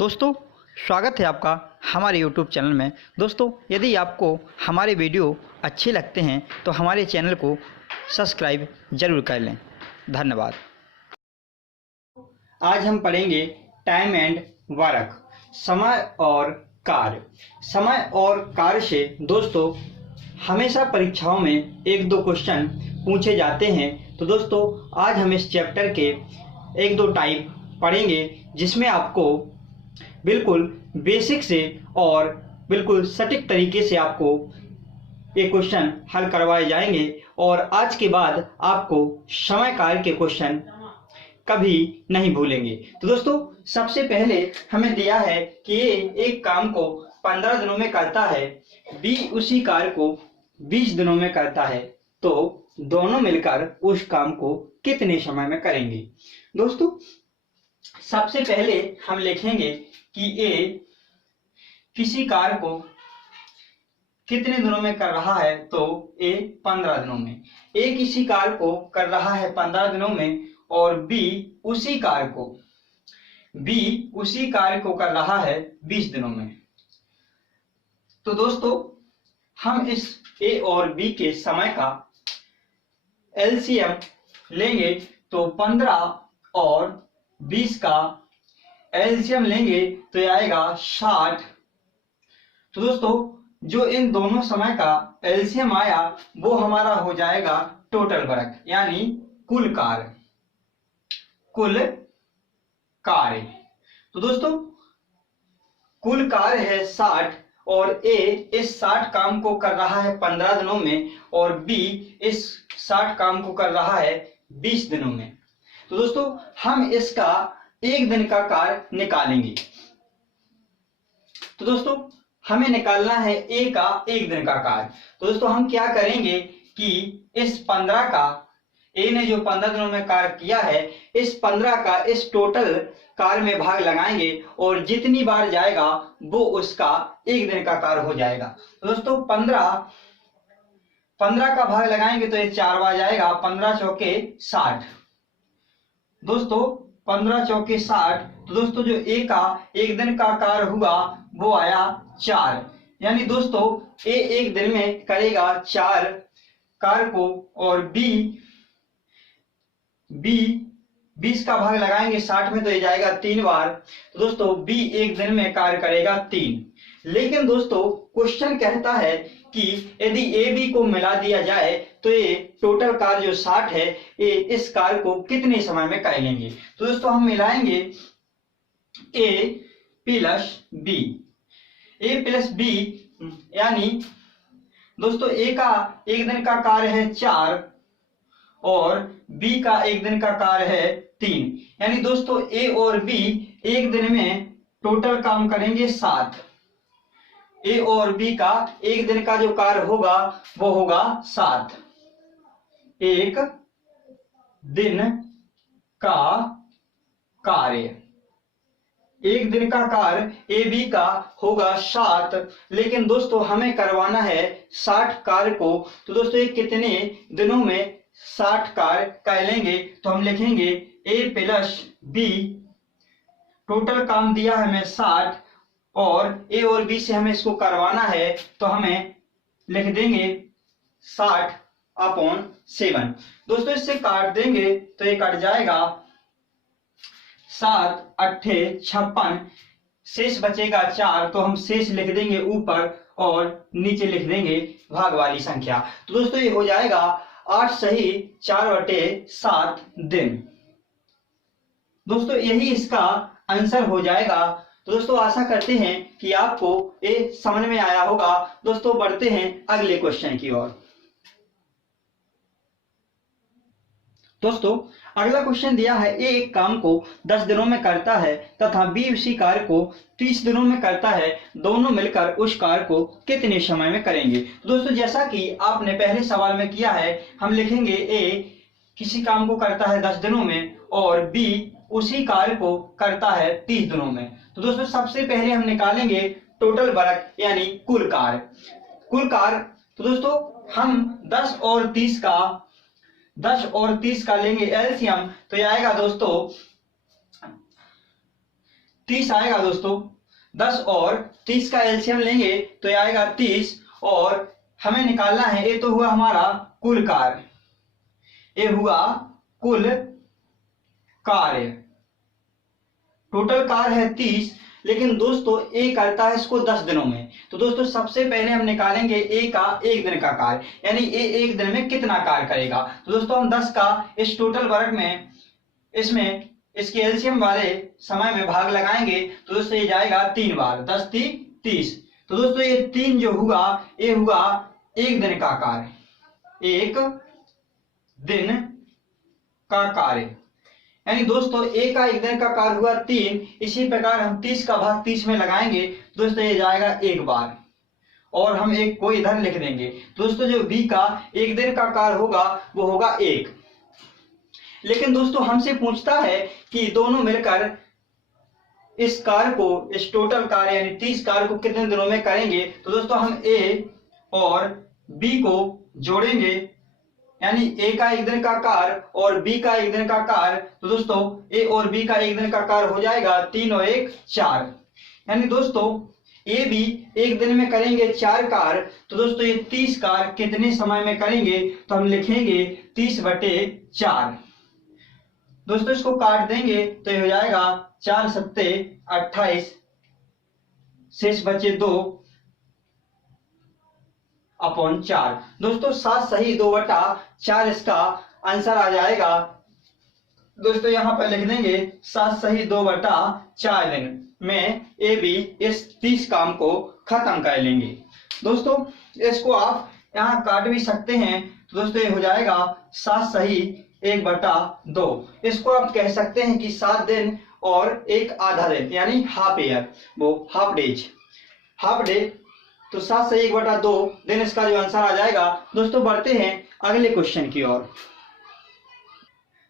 दोस्तों, स्वागत है आपका हमारे यूट्यूब चैनल में। दोस्तों, यदि आपको हमारे वीडियो अच्छे लगते हैं तो हमारे चैनल को सब्सक्राइब जरूर कर लें। धन्यवाद। आज हम पढ़ेंगे टाइम एंड वर्क, समय और कार्य। समय और कार्य से दोस्तों हमेशा परीक्षाओं में एक दो क्वेश्चन पूछे जाते हैं। तो दोस्तों आज हम इस चैप्टर के एक दो टाइप पढ़ेंगे जिसमें आपको बिल्कुल बेसिक से और बिल्कुल सटीक तरीके से आपको ये क्वेश्चन हल करवाए जाएंगे और आज के बाद आपको समय कार्य के क्वेश्चन कभी नहीं भूलेंगे। तो दोस्तों सबसे पहले हमें दिया है कि ये एक काम को 15 दिनों में करता है, बी उसी कार्य को 20 दिनों में करता है, तो दोनों मिलकर उस काम को कितने समय में करेंगे। दोस्तों सबसे पहले हम लिखेंगे कि ए किसी कार्य को कितने दिनों में कर रहा है, तो ए 15 दिनों में। ए किसी कार्य को कर रहा है 15 दिनों में और बी उसी कार्य को कर रहा है 20 दिनों में। तो दोस्तों हम इस ए और बी के समय का एलसीएम लेंगे तो 15 और 20 का एलसीएम लेंगे तो ये आएगा 60। तो दोस्तों जो इन दोनों समय का एलसीएम आया वो हमारा हो जाएगा टोटल वर्क, यानी कुल कार्य। तो दोस्तों कुल कार्य है 60 और ए इस 60 काम को कर रहा है 15 दिनों में और बी इस 60 काम को कर रहा है 20 दिनों में। तो दोस्तों हम इसका एक दिन का कार्य निकालेंगे। तो दोस्तों हमें निकालना है ए का एक दिन का कार्य। तो दोस्तों हम क्या करेंगे कि इस 15 का, ए ने जो 15 दिनों में कार्य किया है, इस 15 का इस टोटल कार्य में भाग लगाएंगे और जितनी बार जाएगा वो उसका एक दिन का कार्य हो जाएगा। तो दोस्तों 15 का भाग लगाएंगे तो ये 4 बार जाएगा, 15 चौके 60। दोस्तों 15 चौके 60। तो दोस्तों जो ए का एक दिन का कार्य हुआ वो आया 4, यानी दोस्तों ए एक दिन में करेगा 4 कार्य को और बी 20 का भाग लगाएंगे 60 में तो ये जाएगा 3 बार। तो दोस्तों बी एक दिन में कार्य करेगा 3। लेकिन दोस्तों क्वेश्चन कहता है कि यदि ए बी को मिला दिया जाए तो ये टोटल कार्य जो 60 है ये इस कार्य को कितने समय में कर लेंगे। तो दोस्तों हम मिलाएंगे ए प्लस बी, यानी दोस्तों ए का एक दिन का कार्य है 4 और बी का एक दिन का कार्य है 3, यानी दोस्तों ए और बी एक दिन में टोटल काम करेंगे 7। ए और बी का एक दिन का जो कार्य होगा वो होगा 7। एक दिन का कार्य, एक दिन का कार्य ए बी का होगा 7, लेकिन दोस्तों हमें करवाना है 60 कार्य को। तो दोस्तों ये कितने दिनों में 60 कार्य कर लेंगे, तो हम लिखेंगे ए प्लस बी, टोटल काम दिया है हमें 60 और ए और बी से हमें इसको करवाना है तो हमें लिख देंगे 60/7। दोस्तों इससे काट देंगे तो ये कट जाएगा 7 8 56, शेष बचेगा 4, तो हम शेष लिख देंगे ऊपर और नीचे लिख देंगे भाग वाली संख्या। तो दोस्तों ये हो जाएगा 8 सही 4/7 दिन। दोस्तों यही इसका आंसर हो जाएगा। तो दोस्तों आशा करते हैं कि आपको ये समझ में आया होगा। दोस्तों बढ़ते हैं अगले क्वेश्चन की ओर। दोस्तों अगला क्वेश्चन दिया है ए एक काम को 10 दिनों में करता है तथा बी उसी कार्य को 30 दिनों में करता है, दोनों मिलकर उस कार्य को कितने समय में करेंगे। तो दोस्तों जैसा कि आपने पहले सवाल में किया है, हम लिखेंगे ए किसी काम को करता है 10 दिनों में और बी उसी कार्य को करता है 30 दिनों में। तो दोस्तों सबसे पहले हम निकालेंगे टोटल वर्क, यानी कुल कार्य। तो दोस्तों हम 10 और 30 का लेंगे एलसीएम, तो ये आएगा दोस्तों 30 आएगा दोस्तों। 10 और 30 का एलसीएम लेंगे तो ये आएगा 30, और हमें निकालना है, ये तो हुआ हमारा कुल कार्य, ये हुआ कुल कार्य, टोटल कार्य है 30, लेकिन दोस्तों ए करता है इसको 10 दिनों में। तो दोस्तों सबसे पहले हम निकालेंगे ए का 1 दिन का कार्य, यानी ए 1 दिन में कितना कार्य करेगा। तो दोस्तों हम 10 का इस टोटल वर्ग में इसमें इसके एलसीएम वाले समय में भाग लगाएंगे, तो दोस्तों ये जाएगा 3 बार, 10 3 30। तो दोस्तों ये 3 जो हुआ, ये हुआ 1 दिन का कार्य, 1 दिन का कार्य, यानी दोस्तों ए का 1 दिन का कार्य हुआ 3। इसी प्रकार हम 30 का भाग 30 में लगाएंगे, दोस्तों ये जाएगा 1 बार, और हम 1 को इधर लिख देंगे। दोस्तों जो बी का 1 दिन का कार्य होगा वो होगा 1। लेकिन दोस्तों हमसे पूछता है कि दोनों मिलकर इस कार्य को, इस टोटल कार्य यानी 30 कार्य को कितने दिनों में करेंगे। तो दोस्तों हम ए और बी को जोड़ेंगे, यानी ए का 1 दिन का कार्य और बी का 1 दिन का कार्य। तो दोस्तों ए और बी का 1 दिन का कार्य हो जाएगा 3 और 1 4, यानी दोस्तों ए बी 1 दिन में करेंगे 4 कार्य। तो दोस्तों ये 30 कार्य कितने समय में करेंगे, तो हम लिखेंगे 30/4। दोस्तों इसको काट देंगे तो ये हो जाएगा 4 7 28, शेष बचे 2/4। दोस्तों 7 सही 2/4 इसका आंसर आ जाएगा। दोस्तों यहां पर लिख देंगे 7 सही 2/4 दिन में ए बी इस 30 काम को खत्म कर लेंगे। दोस्तों इसको आप यहां काट भी सकते हैं, तो दोस्तों ये हो जाएगा 7 सही 1/2। इसको आप कह सकते हैं कि 7 दिन और 1 आधा दिन, यानी हाफ ईयर, वो हाफ डे। तो 7 से 1/2 दिन इसका जो आंसर आ जाएगा। दोस्तों बढ़ते हैं अगले क्वेश्चन की ओर।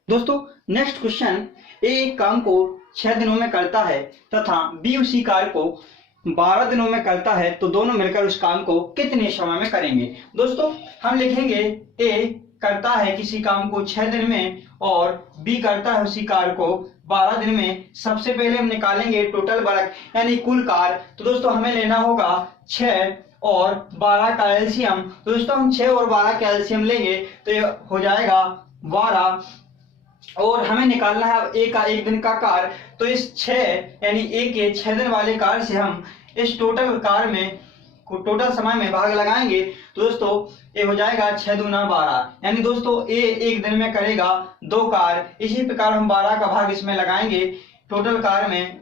दोस्तों नेक्स्ट क्वेश्चन, ए एक काम को 6 दिनों में करता है तथा बी उसी कार्य को 12 दिनों में करता है, तो दोनों मिलकर उस काम को कितने समय में करेंगे। दोस्तों हम लिखेंगे ए करता है किसी काम को 6 दिन में और बी करता है उसी कार्य को 12 दिन में। सबसे पहले हम निकालेंगे टोटल वर्क यानी कुल कार्य। तो दोस्तों हमें लेना होगा 6 और 12 का एलसीएम। तो दोस्तों हम 6 और 12 का एलसीएम लेंगे तो ये हो जाएगा 12, और हमें निकालना है ए का 1 दिन का कार्य। तो इस 6 यानी ए के 6 दिन वाले कार्य से हम इस टोटल कार्य में टोटल समय में भाग लगाएंगे। तो दोस्तों ये हो जाएगा 6 दूना 12, यानी दोस्तों ए 1 दिन में करेगा 2 कार्य। इसी प्रकार हम 12 का भाग इसमें लगाएंगे टोटल कार्य में,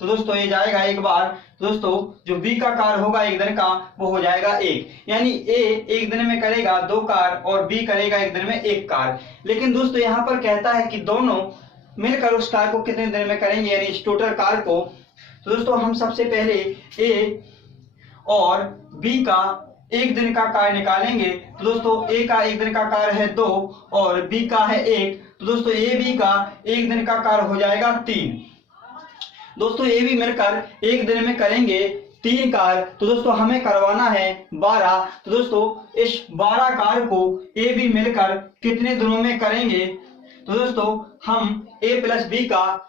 तो दोस्तों ये जाएगा 1 बार। तो दोस्तों जो बी का कार्य होगा 1 दिन का वो हो जाएगा 1, यानी ए 1 दिन में करेगा 2 कार्य और बी करेगा 1 दिन में 1 कार्य। लेकिन दोस्तों यहाँ पर कहता है कि दोनों मिलकर उस कार्य को कितने दिन में करेंगे, यानी इस टोटल कार्य को। तो दोस्तों हम सबसे पहले ए और बी का 1 दिन का कार्य निकालेंगे। तो दोस्तों ए का 1 दिन का कार्य है 2 और बी का है 1, तो दोस्तों ए बी का 1 दिन का कार्य हो जाएगा 3। दोस्तों ए बी मिलकर 1 दिन में करेंगे 3 कार्य। तो दोस्तों हमें करवाना है 12। तो दोस्तों इस 12 कार्य को ए बी मिलकर कितने दिनों में करेंगे। तो दोस्तों हम ए प्लस बी का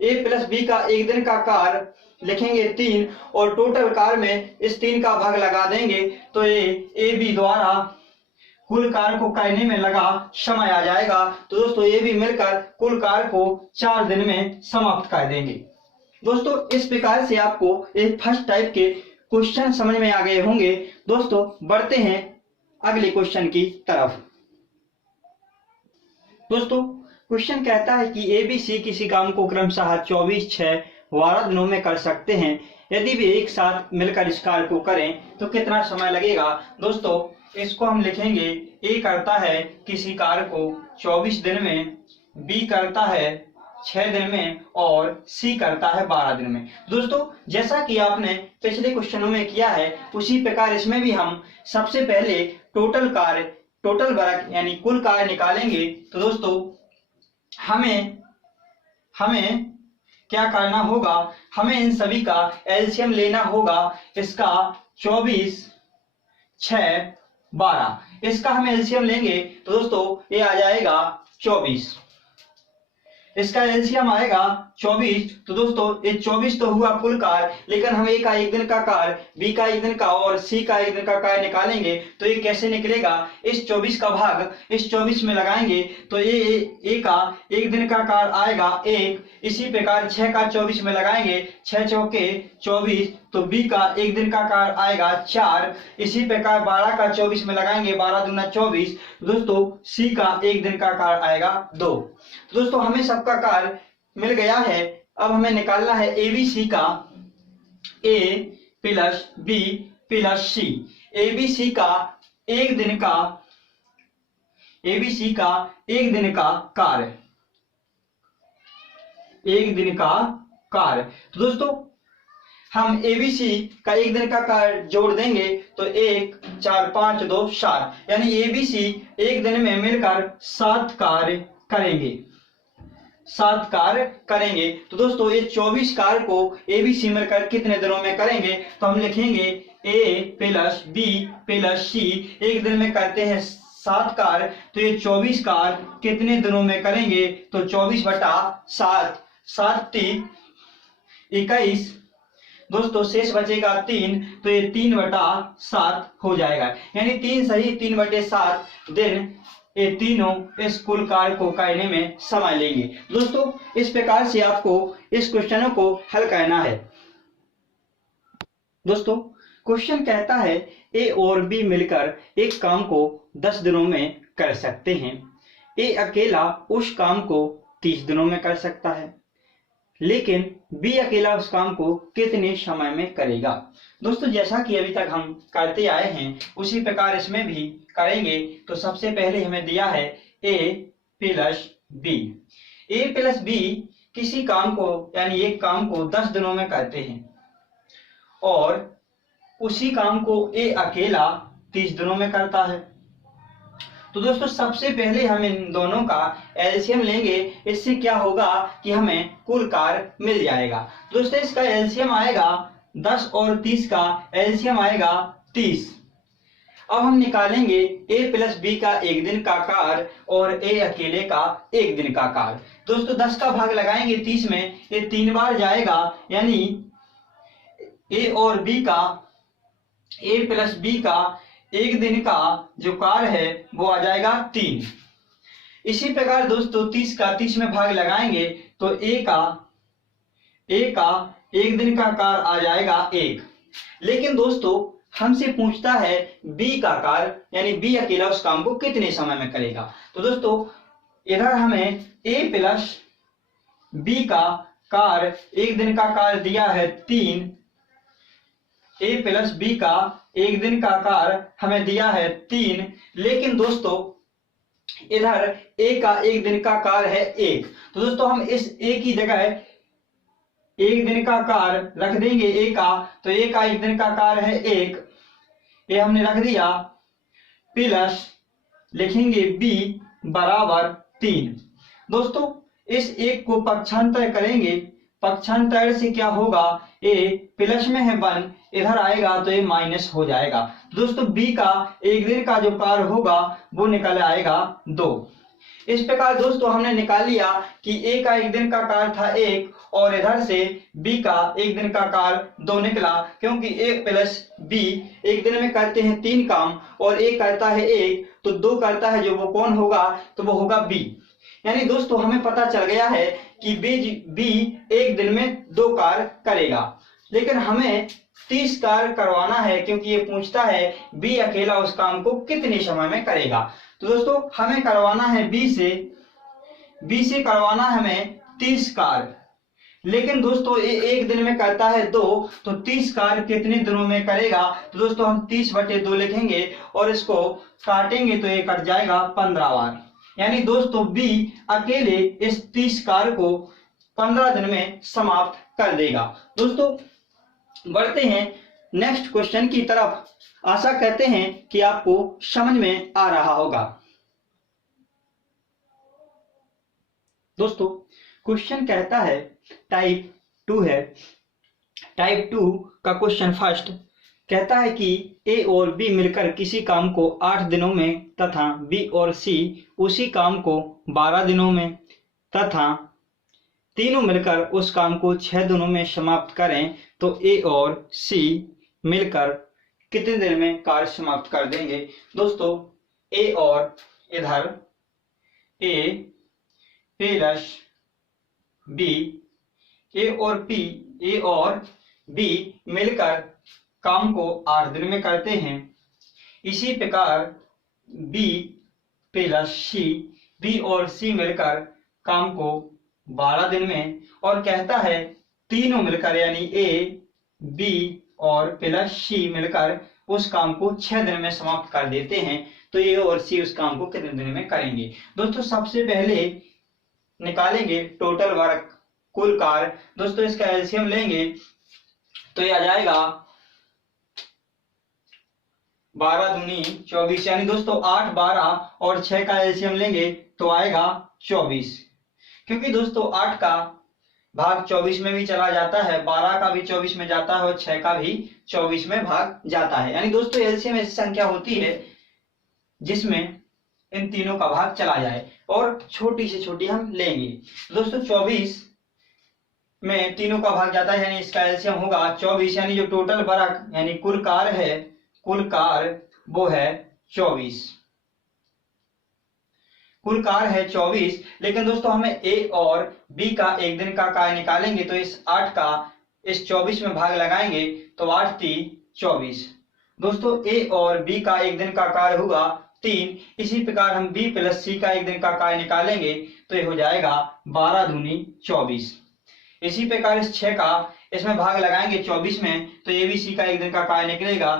1 दिन का कार्य लिखेंगे 3 और टोटल कार्य में इस 3 का भाग लगा देंगे, तो ये ए बी द्वारा कुल कार्य को करने में लगा समय आ जाएगा। तो दोस्तों ए बी मिलकर कुल कार्य को 4 दिन में समाप्त कर देंगे। दोस्तों इस प्रकार से आपको एक फर्स्ट टाइप के क्वेश्चन समझ में आ गए होंगे। दोस्तों बढ़ते हैं अगले क्वेश्चन की तरफ। दोस्तों क्वेश्चन कहता है कि ए बी सी किसी काम को क्रमशः 24, 6, 12 दिनों में कर सकते हैं। यदि वे एक साथ मिलकर इस कार्य को करें तो कितना समय लगेगा। दोस्तों इसको हम लिखेंगे ए करता है किसी कार्य को 24 दिन में, बी करता है 6 दिन में और सी करता है 12 दिन में। दोस्तों जैसा कि आपने पिछले क्वेश्चनों में किया है उसी प्रकार इसमें भी हम सबसे पहले टोटल वर्क यानी कुल कार्य निकालेंगे। तो दोस्तों हमें क्या करना होगा, हमें इन सभी का एलसीएम लेना होगा। इसका 24, 6, 12 इसका हम एलसीएम लेंगे तो दोस्तों ये आ जाएगा 24। इसका एलसीएम आएगा 24। तो दोस्तों ये 24 तो हुआ कुल कार्य, लेकिन हम ए का एक दिन का कार्य, बी का एक दिन का और सी का एक दिन का कार्य निकालेंगे तो ये कैसे निकलेगा, इस 24 का भाग इस 24 में लगाएंगे तो ए का एक दिन का कार्य आएगा 1। इसी प्रकार 6 का 24 में लगाएंगे, 6 चौके 24, तो बी का एक दिन का कार्य आएगा 4। इसी प्रकार 12 का 24 में लगाएंगे, 12 दूना 24, दोस्तों सी का एक दिन का कार्य आएगा 2। तो दोस्तों हमें सबका कार्य मिल गया है। अब हमें निकालना है एबीसी का ए प्लस बी प्लस सी। एबीसी का एक दिन का कार्य, एक दिन का कार्य। तो दोस्तों हम एबीसी का एक दिन का कार्य जोड़ देंगे तो 1 4 5 2 7, यानी एबीसी एक दिन में मिलकर 7 कार्य करेंगे, 7 कार्य करेंगे। तो दोस्तों ये 24 कार्य को एबीसी मिलकर कितने दिनों में करेंगे, तो हम लिखेंगे ए प्लस बी प्लस सी, एक दिन में करते हैं 7 कार्य, तो ये 24 कार्य कितने दिनों में करेंगे, तो 24 बटा 7, 7 3 21, दोस्तों शेष बचेगा 3, तो ये 3 बटा 7 हो जाएगा, यानी 3 सही 3 बटे 7 दिन ये तीनों इस कुल कार्य को करने में समय लेंगे। दोस्तों इस प्रकार से आपको इस क्वेश्चनों को हल करना है। दोस्तों क्वेश्चन कहता है ए और बी मिलकर एक काम को 10 दिनों में कर सकते हैं। ए अकेला उस काम को 30 दिनों में कर सकता है, लेकिन बी अकेला उस काम को कितने समय में करेगा। दोस्तों जैसा कि अभी तक हम करते आए हैं उसी प्रकार इसमें भी करेंगे। तो सबसे पहले हमें दिया है ए प्लस बी। ए प्लस बी किसी काम को यानी एक काम को 10 दिनों में करते हैं और उसी काम को ए अकेला 30 दिनों में करता है। तो दोस्तों सबसे पहले हम इन दोनों का एलसीएम लेंगे। इससे क्या होगा कि हमें कुल कार्य मिल जाएगा। दोस्तों इसका एलसीएम आएगा 10 और 30 का एलसीएम आएगा 30। अब हम निकालेंगे ए प्लस बी का एक दिन का कार्य और ए अकेले का एक दिन का कार्य। दोस्तों 10 का भाग लगाएंगे 30 में, ये 3 बार जाएगा, यानी ए और बी का ए प्लस बी का एक दिन का जो कार्य है वो आ जाएगा 3। इसी प्रकार दोस्तों 30 का 30 में भाग लगाएंगे तो ए का एक दिन का कार्य आ जाएगा 1। लेकिन दोस्तों हमसे पूछता है बी का कार्य, यानी बी अकेला उस काम को कितने समय में करेगा। तो दोस्तों इधर हमें ए प्लस बी का कार्य एक दिन का कार्य दिया है 3, ए प्लस बी का एक दिन का कार्य हमें दिया है 3, लेकिन दोस्तों इधर ए का एक दिन का कार्य है 1। तो दोस्तों हम इस ए की जगह एक दिन का कार्य रख देंगे ए का, तो ए का एक दिन का कार्य है 1, ये हमने रख दिया, प्लस लिखेंगे बी बराबर 3। दोस्तों इस एक को पक्षांतर करेंगे, पक्षांतर से क्या होगा, ए प्लस में है 1, इधर आएगा तो ये माइनस हो जाएगा। दोस्तों बी का एक दिन का जो कार्य होगा वो निकल आएगा 2। इस प्रकार दोस्तों हमने निकाल लिया कि ए का एक दिन का कार्य था 1 और इधर से बी का एक दिन का कार्य 2 निकला, क्योंकि ए प्लस बी एक दिन में करते हैं 3 काम और ए करता है 1, तो 2 करता है जो वो कौन होगा, तो वो होगा बी। यानी दोस्तों हमें पता चल गया है कि बी एक दिन में 2 कार्य करेगा, लेकिन हमें 30 कार्य करवाना है, क्योंकि ये पूछता है बी अकेला उस काम को कितने समय में करेगा। तो दोस्तों हमें करवाना है बी से करवाना है हमें 30 कार्य, लेकिन दोस्तों ये एक दिन में करता है 2, तो 30 कार्य कितने दिनों में करेगा। तो दोस्तों हम 30/2 लिखेंगे और इसको काटेंगे तो ये कट जाएगा 15 बार, यानी दोस्तों बी अकेले इस 30 कार्य को 15 दिन में समाप्त कर देगा। दोस्तों बढ़ते हैं नेक्स्ट क्वेश्चन की तरफ। आशा करते हैं कि आपको समझ में आ रहा होगा। दोस्तों क्वेश्चन कहता है टाइप 2 है। टाइप 2 का क्वेश्चन फर्स्ट कहता है कि ए और बी मिलकर किसी काम को 8 दिनों में तथा बी और सी उसी काम को 12 दिनों में तथा तीनों मिलकर उस काम को 6 दिनों में समाप्त करें तो ए और सी मिलकर कितने दिन में कार्य समाप्त कर देंगे। दोस्तों ए और इधर ए प्लस बी, ए और बी मिलकर काम को 8 दिन में करते हैं। इसी प्रकार बी प्लस सी, बी और सी मिलकर काम को 12 दिन में, और कहता है तीनों मिलकर यानी ए बी और प्लस सी मिलकर उस काम को 6 दिन में समाप्त कर देते हैं। तो ए और सी उस काम को कितने दिन में करेंगे। दोस्तों सबसे पहले निकालेंगे टोटल वर्क, कुल कार्य। दोस्तों इसका एलसीएम लेंगे तो ये आ जाएगा 12 दूनी 24, यानी दोस्तों 8, 12 और 6 का एलसीएम लेंगे तो आएगा 24। क्योंकि दोस्तों 8 का भाग 24 में भी चला जाता है, 12 का भी 24 में जाता है और 6 का भी 24 में भाग जाता है। यानी दोस्तों एलसीएम ऐसी संख्या होती है जिसमें इन तीनों का भाग चला जाए, और छोटी से छोटी हम लेंगे। दोस्तों 24 में तीनों का भाग जाता है, यानी इसका एलसीएम होगा 24, यानी जो टोटल वर्क यानी कुल कार्य है, कुल कार्य वो है 24, कुल कार्य है 24। लेकिन दोस्तों हमें ए और बी का एक दिन का कार्य निकालेंगे तो इस 8 का इस 24 में भाग लगाएंगे तो 8 3 24। दोस्तों ए और बी का एक दिन का कार्य होगा 3। इसी प्रकार हम बी प्लस सी का एक दिन का कार्य निकालेंगे तो ये हो जाएगा 12 दूनी 24। इसी प्रकार इस 6 का इसमें भाग लगाएंगे 24 में तो ए बी सी का एक दिन का कार्य निकलेगा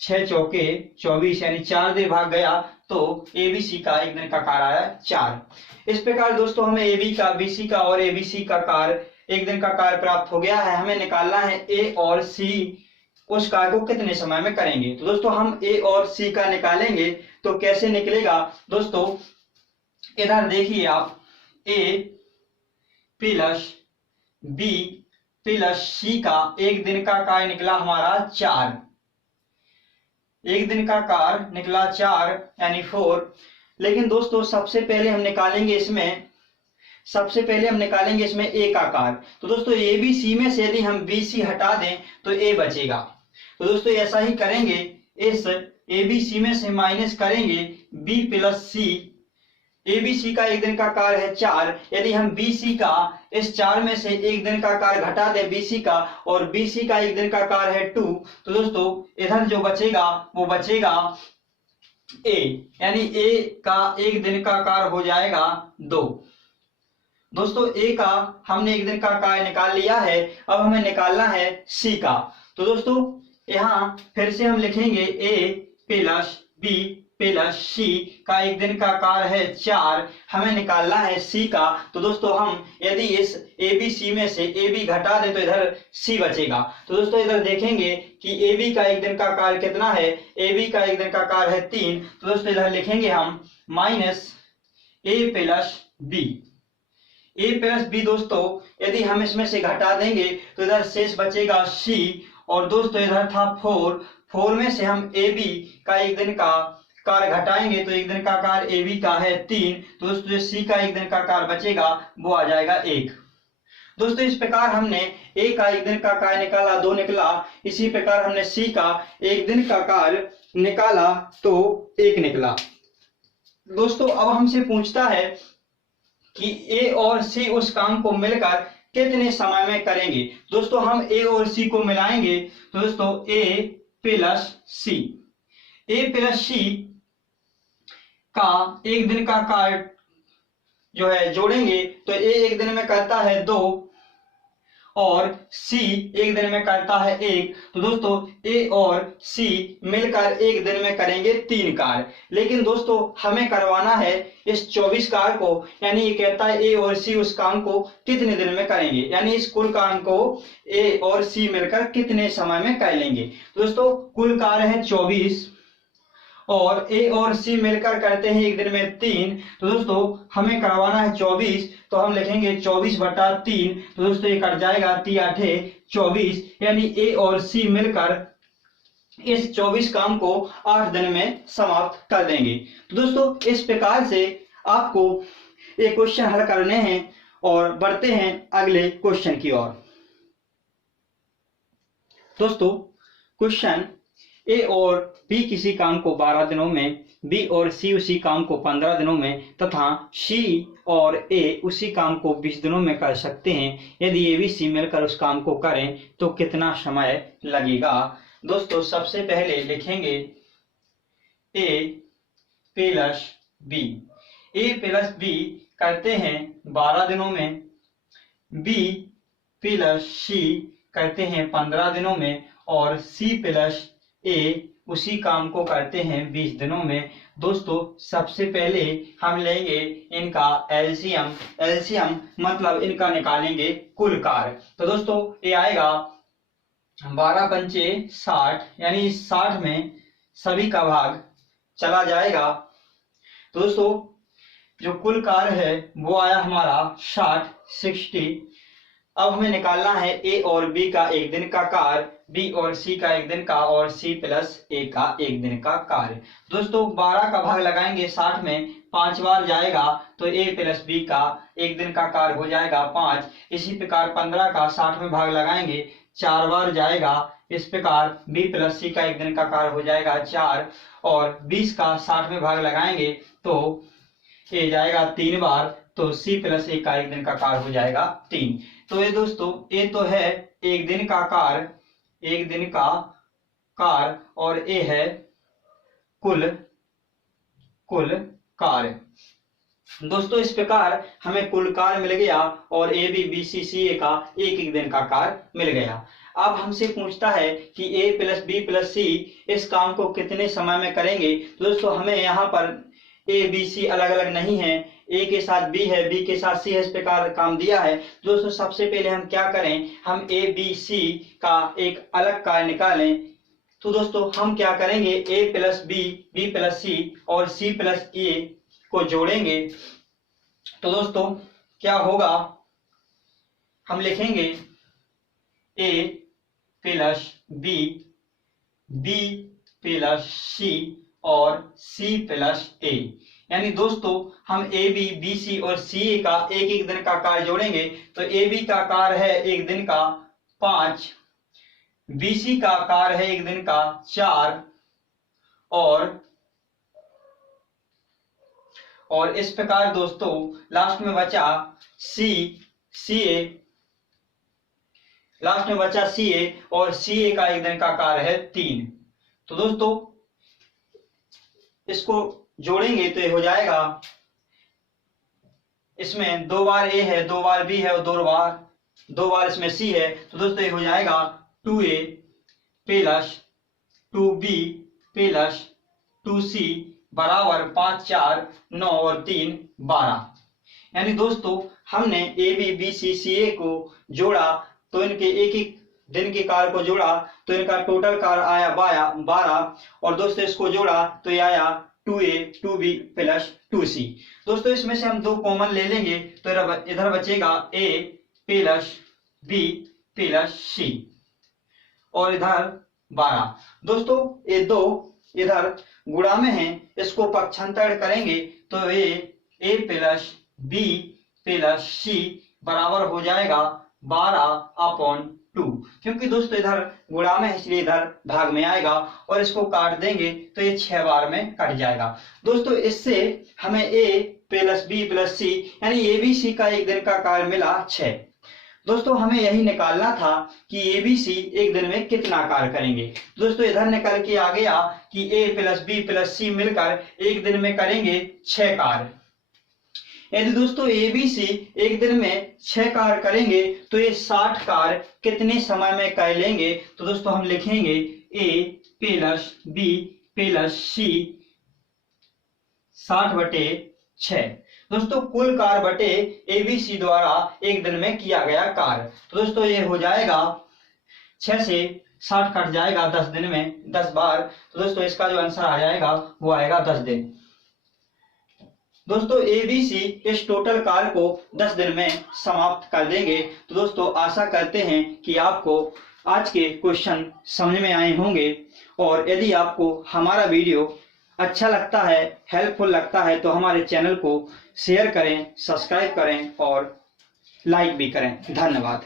6 चौके 24, यानी 4 दिन भाग गया तो ए बी सी का एक दिन का कार्य आया 4। इस प्रकार दोस्तों हमें ए बी का, बी सी का और ए बी सी का कार्य एक दिन का कार्य प्राप्त हो गया है। हमें निकालना है ए और सी उस कार्य को कितने समय में करेंगे। तो दोस्तों हम ए और सी का निकालेंगे तो कैसे निकलेगा। दोस्तों इधर देखिए आप, ए प्लस बी प्लस सी का एक दिन का कार्य निकला हमारा 4, एक दिन का कार्य निकला 4 यानी 4। लेकिन दोस्तों सबसे पहले हम निकालेंगे इसमें ए का कार्य। तो दोस्तों ए बी सी में से यदि हम बी सी हटा दें तो ए बचेगा। तो दोस्तों ऐसा ही करेंगे, इस ए बी सी में से माइनस करेंगे B plus C. A B C का एक दिन का कार्य है 4, यदि हम बी सी का इस 4 में से एक दिन का कार्य घटा दें बी सी का, और बी सी का एक दिन का कार्य है 2, तो दोस्तों इधर जो बचेगा वो बचेगा ए, यानी ए का एक दिन का कार्य हो जाएगा 2। दोस्तों ए का हमने एक दिन का कार्य निकाल लिया है, अब हमें निकालना है सी का। तो दोस्तों यहाँ फिर से हम लिखेंगे ए प्लस बी प्लस सी का एक दिन का कार्य है 4, हमें निकालना है सी का। तो दोस्तों हम यदि इस ए बी सी में से ए बी घटा दे तो इधर सी बचेगा। तो दोस्तों इधर देखेंगे कि ए बी का एक दिन का कार्य कितना है, ए बी का एक दिन का कार्य है 3। तो दोस्तों इधर लिखेंगे हम माइनस ए प्लस बी, ए प्लस बी। दोस्तों यदि हम इसमें से घटा देंगे तो इधर शेष बचेगा सी, और दोस्तों इधर था 4 में से हम ए बी का एक दिन का कार्य घटाएंगे तो एक दिन का कार्य ए बी का है 3, तो दोस्तों जो सी का एक दिन का कार्य बचेगा वो आ जाएगा 1। दोस्तों इस प्रकार हमने ए का एक दिन का कार्य निकाला 2 निकला, इसी प्रकार हमने सी का एक दिन का कार्य निकाला तो 1 निकला। दोस्तों अब हमसे पूछता है कि ए और सी उस काम को मिलकर कितने समय में करेंगे। दोस्तों हम ए और सी को मिलाएंगे तो दोस्तों ए प्लस सी का एक दिन का कार्य जो है जोड़ेंगे तो ए एक दिन में करता है 2 और सी एक दिन में करता है 1। तो दोस्तों ए और सी मिलकर एक दिन में करेंगे 3 कार्य। लेकिन दोस्तों हमें करवाना है इस 24 कार्य को, यानी ये कहता है ए और सी उस काम को कितने दिन में करेंगे, यानी इस कुल काम को ए और सी मिलकर कितने समय में कर लेंगे। दोस्तों कुल कार्य है 24 और ए और सी मिलकर करते हैं एक दिन में 3। तो दोस्तों हमें करवाना है 24, तो हम लिखेंगे 24/3। तो दोस्तों ये कट जाएगा 3 8 24, यानी ए और सी मिलकर इस 24 काम को 8 दिन में समाप्त कर देंगे। तो दोस्तों इस प्रकार से आपको ये क्वेश्चन हल करने हैं और बढ़ते हैं अगले क्वेश्चन की ओर। दोस्तों क्वेश्चन, ए और बी किसी काम को 12 दिनों में, बी और सी उसी काम को 15 दिनों में तथा सी और ए उसी काम को 20 दिनों में कर सकते हैं। यदि ए बी सी मिलकर उस काम को करें तो कितना समय लगेगा। दोस्तों सबसे पहले लिखेंगे ए प्लस बी। ए प्लस बी करते हैं 12 दिनों में, बी प्लस सी करते हैं 15 दिनों में और सी प्लस ए उसी काम को करते हैं 20 दिनों में। दोस्तों सबसे पहले हम लेंगे इनका एलसीएम। एलसीएम मतलब इनका निकालेंगे कुल कार्य। तो दोस्तों ये आएगा 12 पंचे 60, यानी 60 में सभी का भाग चला जाएगा। तो दोस्तों जो कुल कार्य है वो आया हमारा 60। अब हमें निकालना है ए और बी का एक दिन का कार्य, बी और सी का एक दिन का और सी प्लस ए का एक दिन का कार्य। दोस्तों 12 का भाग लगाएंगे 60 में, 5 बार जाएगा तो ए प्लस बी का एक दिन का कार्य हो जाएगा 5। इसी प्रकार 15 का 60 में भाग लगाएंगे, 4 बार जाएगा। इस प्रकार बी प्लस सी का एक दिन का कार्य हो जाएगा 4 और 20 का 60 में भाग लगाएंगे तो ए जाएगा 3 बार, तो सी प्लस ए का एक दिन का कार्य हो जाएगा 3। तो ये दोस्तों ए तो है एक दिन का कार्य, एक दिन का कार्य, और ए है कुल कार्य। दोस्तों इस प्रकार हमें कुल कार्य मिल गया और ए बी बी सी सी ए का एक एक दिन का कार्य मिल गया। अब हमसे पूछता है कि ए प्लस बी प्लस सी इस काम को कितने समय में करेंगे। दोस्तों हमें यहाँ पर ए बी सी अलग अलग नहीं है, ए के साथ बी है, बी के साथ सी है, इस प्रकार काम दिया है। दोस्तों सबसे पहले हम क्या करें, हम ए बी सी का एक अलग कार्य निकालें। तो दोस्तों हम क्या करेंगे, ए प्लस बी, बी प्लस सी और सी प्लस ए को जोड़ेंगे। तो दोस्तों क्या होगा, हम लिखेंगे ए प्लस बी, बी प्लस सी और सी प्लस ए। यानी दोस्तों हम ए बी बी सी और सी ए का एक एक दिन का कार्य जोड़ेंगे। तो ए बी का कार्य है एक दिन का 5, बी सी का कार्य है एक दिन का 4 और इस प्रकार दोस्तों लास्ट में बचा सी ए, लास्ट में बचा सी ए और सी ए का एक दिन का कार्य है 3। तो दोस्तों इसको जोड़ेंगे तो ये हो जाएगा, इसमें 2 बार ए है, 2 बार बी है और 2 बार इसमें सी है। तो दोस्तों ये हो जाएगा 2a plus 2b plus 2c बराबर 5 4 9 और 3 12। यानी दोस्तों हमने ए बी बी सी सी ए को जोड़ा तो इनके एक एक दिन के कार्य को जोड़ा तो इनका टोटल कार्य आया 12 और दोस्तों इसको जोड़ा तो ये आया 2a 2b प्लस 2c। दोस्तों इसमें से हम 2 कॉमन ले लेंगे तो इधर बचेगा a plus b plus c और इधर 12। दोस्तों ये 2 इधर गुणा में है, इसको पक्षांतर करेंगे तो ये a plus b plus c बराबर हो जाएगा 12/2। क्योंकि दोस्तों इधर गुणा में है इसलिए इधर भाग में आएगा और इसको काट देंगे तो ये 6 बार में कट जाएगा। दोस्तों इससे हमें a प्लस बी प्लस सी यानी ए बी सी का एक दिन का कार्य मिला 6। दोस्तों हमें यही निकालना था कि ए बी सी एक दिन में कितना कार्य करेंगे। दोस्तों इधर निकल के आ गया कि a प्लस बी प्लस सी मिलकर एक दिन में करेंगे 6 कार्य। यदि दोस्तों ए बी सी एक दिन में 6 कार्य करेंगे तो ये 60 कार्य कितने समय में कर लेंगे। तो दोस्तों हम लिखेंगे a प्लस बी प्लस सी 60/6। दोस्तों कुल कार्य बटे ए बी सी द्वारा एक दिन में किया गया कार्य। तो दोस्तों ये हो जाएगा 6 से 60 कट जाएगा 10 दिन में 10 बार। तो दोस्तों इसका जो आंसर आ जाएगा वो आएगा 10 दिन। दोस्तों ए बी सी इस टोटल कार्य को 10 दिन में समाप्त कर देंगे। तो दोस्तों आशा करते हैं कि आपको आज के क्वेश्चन समझ में आए होंगे और यदि आपको हमारा वीडियो अच्छा लगता है, हेल्पफुल लगता है तो हमारे चैनल को शेयर करें, सब्सक्राइब करें और लाइक भी करें। धन्यवाद।